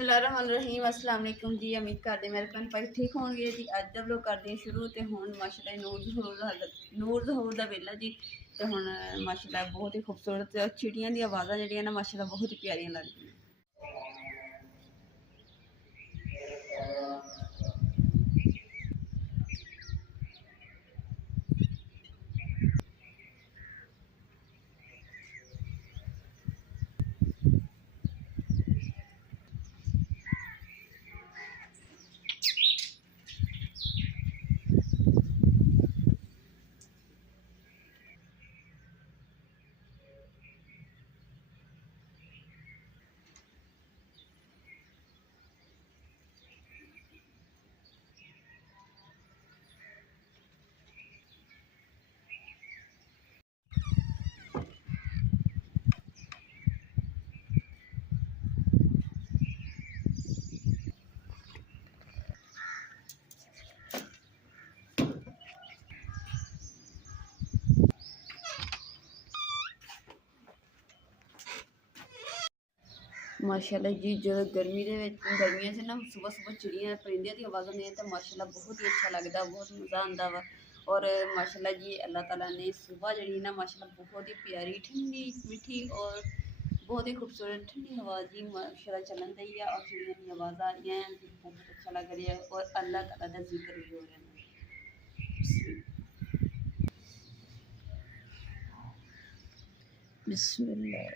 बिस्मिल्लाहिर्रहमानिर्रहीम अस्सलाम वालेकुम जी। उम्मीद करते मेरे भैन भाई ठीक होंगे जी। अज का व्लॉग करते हैं शुरू। तो हुण माशाअल्लाह नूर ज़हूर का वेला जी। तो हुण माशाअल्लाह बहुत ही खूबसूरत चिड़ियां दी आवाज़ां जिहड़ियां ना माशाअल्लाह बहुत ही प्यारियां लगदियां। माशाअल्लाह जी जो गर्मियों से ना सुबह सुबह चिड़ियाँ परिंदियाँ की आवाज़ आती है तो माशाअल्लाह बहुत ही अच्छा लगता, बहुत मज़ा आता वा। और माशाअल्लाह जी अल्लाह ताला ने सुबह जी ना माशाअल्लाह बहुत ही प्यारी ठंडी मीठी और बहुत ही खूबसूरत ठंडी आवाज़ जी माशाअल्लाह चलन दी है। और चिड़ियाँ की आवाज़ आ रही हैं, बहुत अच्छा लग रहा है और अल्लाह ताला का जिक्र भी हो रहा है। बिस्मिल्लाह।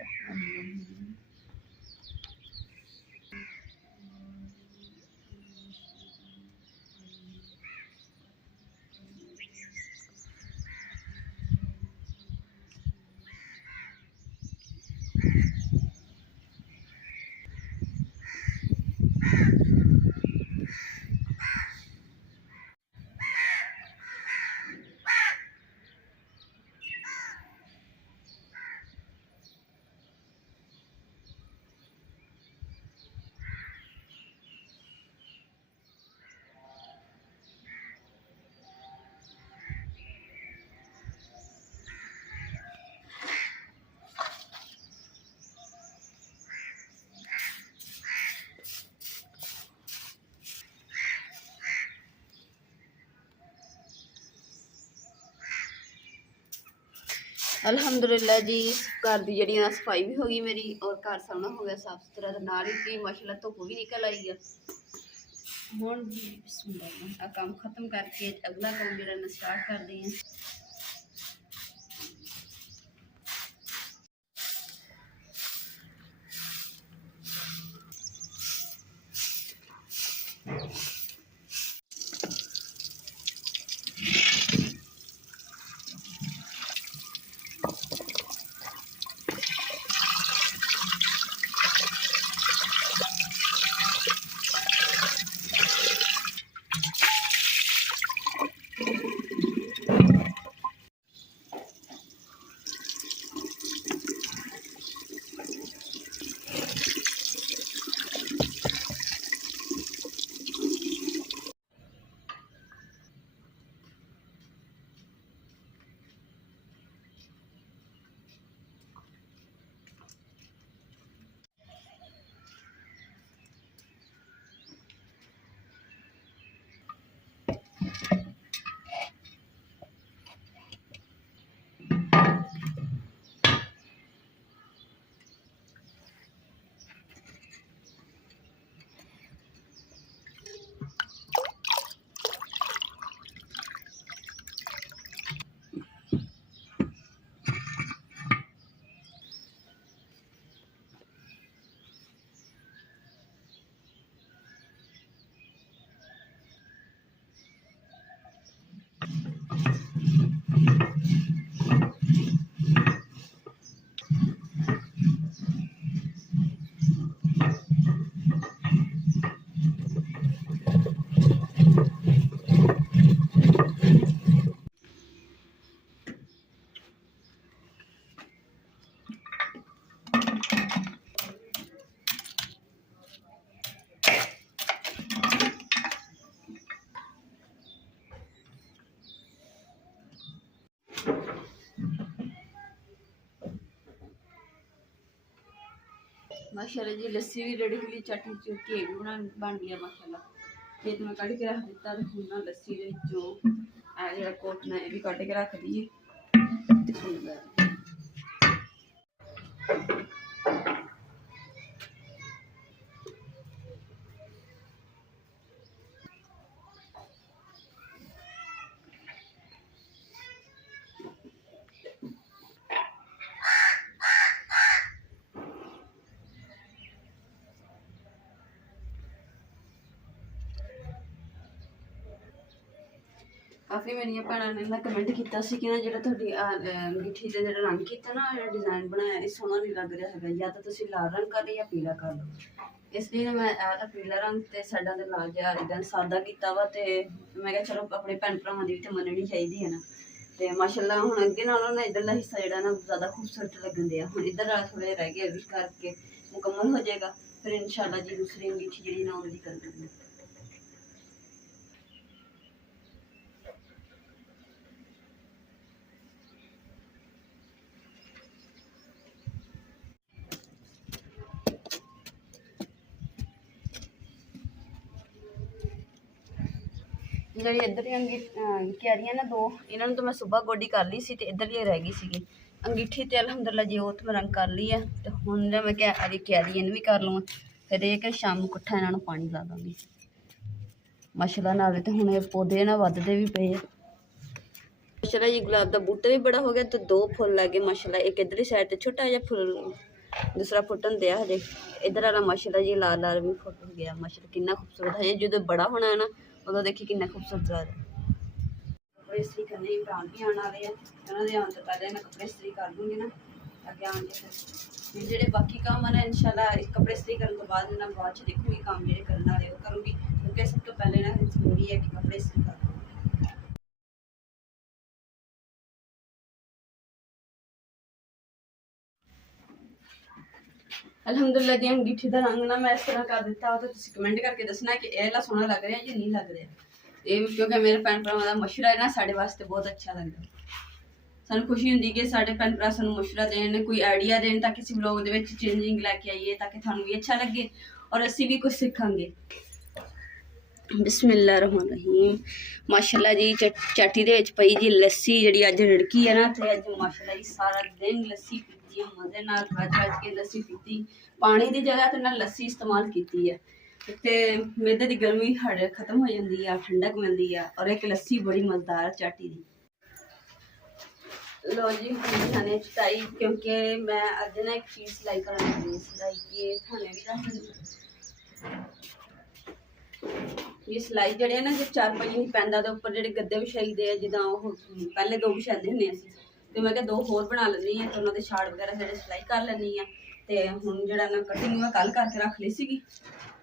अल्हम्दुलिल्लाह जी घर की जी सफाई भी हो गई मेरी और घर सोहना हो गया साफ सुथरा। तो नाल ही माशाअल्लाह धुप भी निकल आई है। हुण काम खत्म करके अगला काम जो स्टार्ट करते हैं। माशाल्लाह जी लस्सी भी रेडी हुई, चटनी चुटकी भी बन गया माशाल्लाह। खेत में कढ़ के रख दिता तो हुण ना लस्सी दे विचों आ जिहड़ा कोटना ये भी कढ़ के रख दईए ते सुंदर काफ़ी मेरिया भैनों ने ना कमेंट किया कि ना जो थोड़ी अंगीठी से जो रंग किया ना जो डिजाइन बनाया ये सोहना नहीं लग रहा है, या तो तुम लाल रंग कर लो या पीला कर लो। इसलिए मैं तो पीला रंग तो साडा तो लाल जहा इदा सादा किया वा, तो मैं क्या चलो अपने भैन भरावां की भी तो मननी चाहिए है ना। तो माशाल्लाह हुण अगे नालों ना इधरला हिस्सा जो ना ज़्यादा खूबसूरत लगन दिया, हुण इधर वाला थोड़े रह गया, इस करके मुकम्मल हो जाएगा। फिर इंशाल्लाह जी दूसरी अंगीठी जी ना उनकी कर देंगे। ਜਿਹੜੀ ਇੱਧਰ ਦੀਆਂ ਕਿਆਰੀਆਂ ਨਾ ਦੋ, ਇਹਨਾਂ ਨੂੰ ਤਾਂ ਮੈਂ ਸੁਬਾਹ ਗੋਡੀ ਕਰ ਲਈ ਸੀ ਤੇ ਇੱਧਰ ਹੀ ਰਹਿ ਗਈ ਸੀਗੀ ਅੰਗੀਠੀ ਤੇ ਅਲਹਮਦੁਲਿਲਾ ਜੀ ਉਹ ਤੇ ਮੈਂ ਰੰਗ ਕਰ ਲਈ ਆ। ਤੇ ਹੁਣ ਜੇ ਮੈਂ ਕਿਹਾ ਅਜੇ ਕਿਆਰੀ ਇਹਨੂੰ ਵੀ ਕਰ ਲਵਾਂ, ਫਿਰ ਇਹ ਕਿ ਸ਼ਾਮ ਨੂੰ ਇਕੱਠਾ ਇਹਨਾਂ ਨੂੰ ਪਾਣੀ ਲਾ ਦਾਂਗੀ ਮਾਸ਼ਾਅੱਲਾ ਨਾਲ। ਤੇ ਹੁਣ ਇਹ ਪੌਦੇ ਨਾ ਵੱਧਦੇ ਵੀ ਪਏ ਆ माशाल्लाह जी। गुलाब का बूटा भी बड़ा हो गया, तो दो फुल लगे माशाल्लाह। एक इधरली साइड ते छोटा जिहा फुल दूसरा फुटन दिया हजे, इधर वाला माशाल्लाह जी लाल लाल भी फुट गया माशाल्लाह। कितना खूबसूरत है जो बड़ा होना है ना उदों देखिए कितना खूबसूरत आ रहा है। कपड़े इस्त्री करने इमरान भी आने वाले हैं, उन्होंने आने तो पहले मैं कपड़े इस्त्री कर दूँगी ना अगे आने फिर जो बाकी काम है ना इंशाल्लाह कपड़े इस्त्री करने तो बाद मैं बाद च देखूँगी काम जो करने वाले वो करूँगी, क्योंकि सब तो पहले ना जरूरी है कि कपड़े इस्त्री कर। अलहमदुलिल्लाह जी अंगीठी का रंग ना मैं इस तरह कर दिता, तो कमेंट करके दसना कि यह सोहना लग रहा है या नहीं लग रहा। ये क्योंकि मेरे भैन भरावां का मशवरा है ना साढ़े वास्ते बहुत अच्छा लगता। सानू खुशी होंदी कि साढ़े भैन भरा सानू मशवरा देन, कोई आइडिया देन, ताकि असीं ब्लॉग दे विच चेंजिंग लैके आइए, ताकि थानू भी अच्छा लगे और असीं भी कुछ सीखांगे। बिस्मिल्लाहिर्रहमानिर्रहीम। माशाल्लाह जी चाटी दे विच पई जी लस्सी जिहड़ी अज रिड़की है ना, ते अज माशाल्लाह जी सारा दिन लस्सी पीती मजे नाल रज रज के लस्सी पीती। पानी की जगह तो ना लस्सी इस्तेमाल की है, तो मैदे की गर्मी खत्म हो जाती है, ठंडक मिलती है, और एक लस्सी बड़ी मजेदार चाटी दी। लो जी खाने चटाई, क्योंकि मैं अज ना एक चीज़ सिलाई करानी सिलाई ये थाने भी रख ये सिलाई जड़े ना जो चार पाई नहीं पैंदा दे उपर जो गद्दे विछाई दे जिदा पहले दो विछाते होंगे असीं, तो मैं दो होर बना लैनी है, तो उन्होंने शार्ट वगैरह जो सिलाई कर लैनी है। तो हुण जो ना कटिंग मैं कल करके रख ली सी,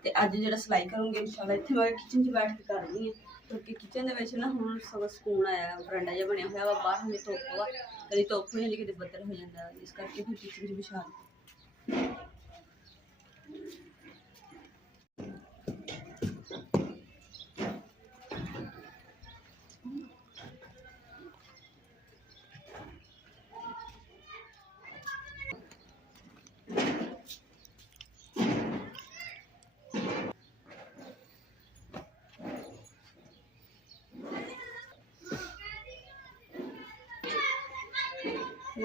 तो अज जो सिलाई करूँगी इंशाल्लाह इत्थे मैं किचन च बैठ के कर रही हूँ, क्योंकि किचन के ना हुण सगों सुकून आया, बरांडा जिहा बनया होया वा, बाहर हमें धुप्प वा, कभी धुप्प हो जाती कभी बदल हो जाता, इस करके फिर किचन च बिछा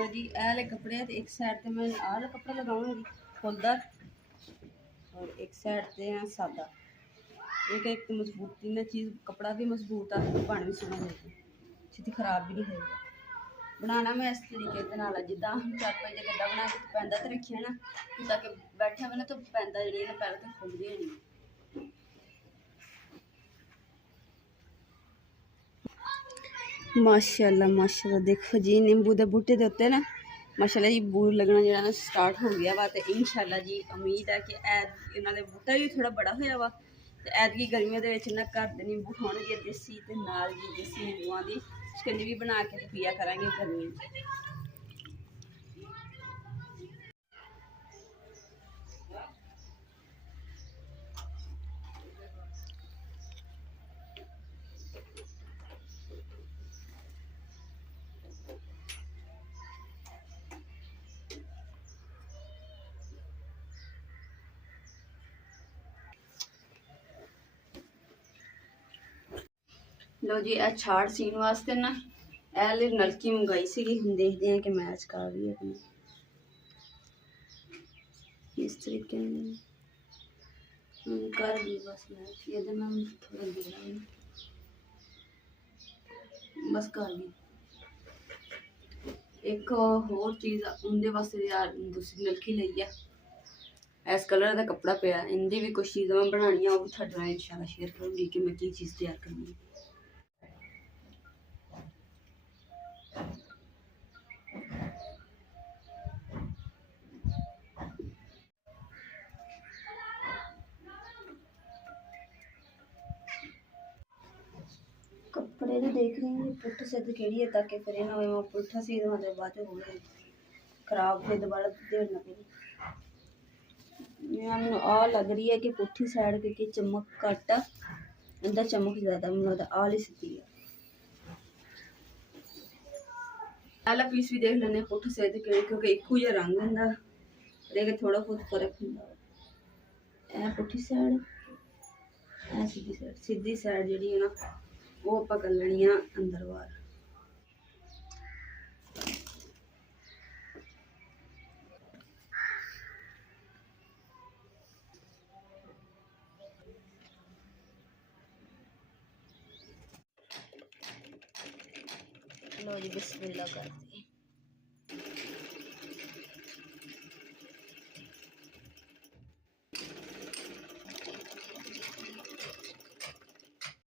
जी। वाले कपड़े तो एक साइड पे मैं आ वाला कपड़ा लगाऊंगी फुलदार, और एक साइड पे है सादा। एक मजबूती ना चीज़, कपड़ा भी मजबूत है, बन भी सोहना लगेगा, छेती खराब भी नहीं होगा। बनाना मैं इस तरीके के नाल जिदा चारपाई का गद्दा बना के पैंदा तो रखिए ना, ताकि बैठा हुआ ना तो पैंदा जी पैर तो खुलदी नहीं। माशाल्लाह माशाल्लाह देखो जी नींबू के बूटे के उत्ते ना माशाल्लाह जी बूर लगना जो ना स्टार्ट हो गया वा, तो इंशाल्लाह जी उम्मीद है कि ऐत इन्होंने बूटा भी थोड़ा बड़ा होया वा, तो ऐतकी गर्मियों के ना घर के नींबू होने देसी, तो नाल जी देसी नींबुआ की शिकंजी भी बना के पिया करांगे गर्मी। ਲਓ ਜੀ, ਇਹ ਛਾੜ ਸੀਣ ਵਾਸਤੇ ਨਾ ਇਹ ਲਈ ਨਲਕੀ ਮੰਗਾਈ ਸੀਗੀ। ਹੁਣ ਦੇਖਦੇ ਹਾਂ ਕਿ ਮੈਚ ਕਰ ਰਹੀ ਹੈ ਕਿ ਨਹੀਂ। ਇਸ ਤਰੀਕੇ ਨਾਲ कर दी बस मैच। ये मैं थोड़ा गिरा बस कर दी। एक होर चीज़ उनके वास्ते यार दूसरी नलकी ली है। इस कलर का कपड़ा पिया, इनकी भी कुछ चीज़ मैं बनानी है, वो भी थोड़े नाल इंशाल्लाह शेयर करूँगी कि मैं की चीज़ तैयार करनी है। कपड़े तो देख रही हूँ पुट्ठ सिद्ध केड़ी है, ताकि फिर इन्हें मैं पुट्ठा सी देवां ते बाद हो खराब फिर दोबारा देना पे। मैनू आ लग रही है कि पुट्ठी साइड क्योंकि चमक घट आ, अंदर चमक ज़्यादा। मैनू लगता आली सिद्धी है। आला पीस भी देख लेने पुट्ठ सिद्ध केड़ी, क्योंकि इक्को जिहा रंग हुंदा लेकिन थोड़ा बहुत फर्क हुंदा। ए पुट्ठी साइड, ए सीधी साइड। सीधी साइड जिहड़ी है ना वो आपां कर लैनी आ अंदर बाहर। लो जी बिस्मिल्लाह कर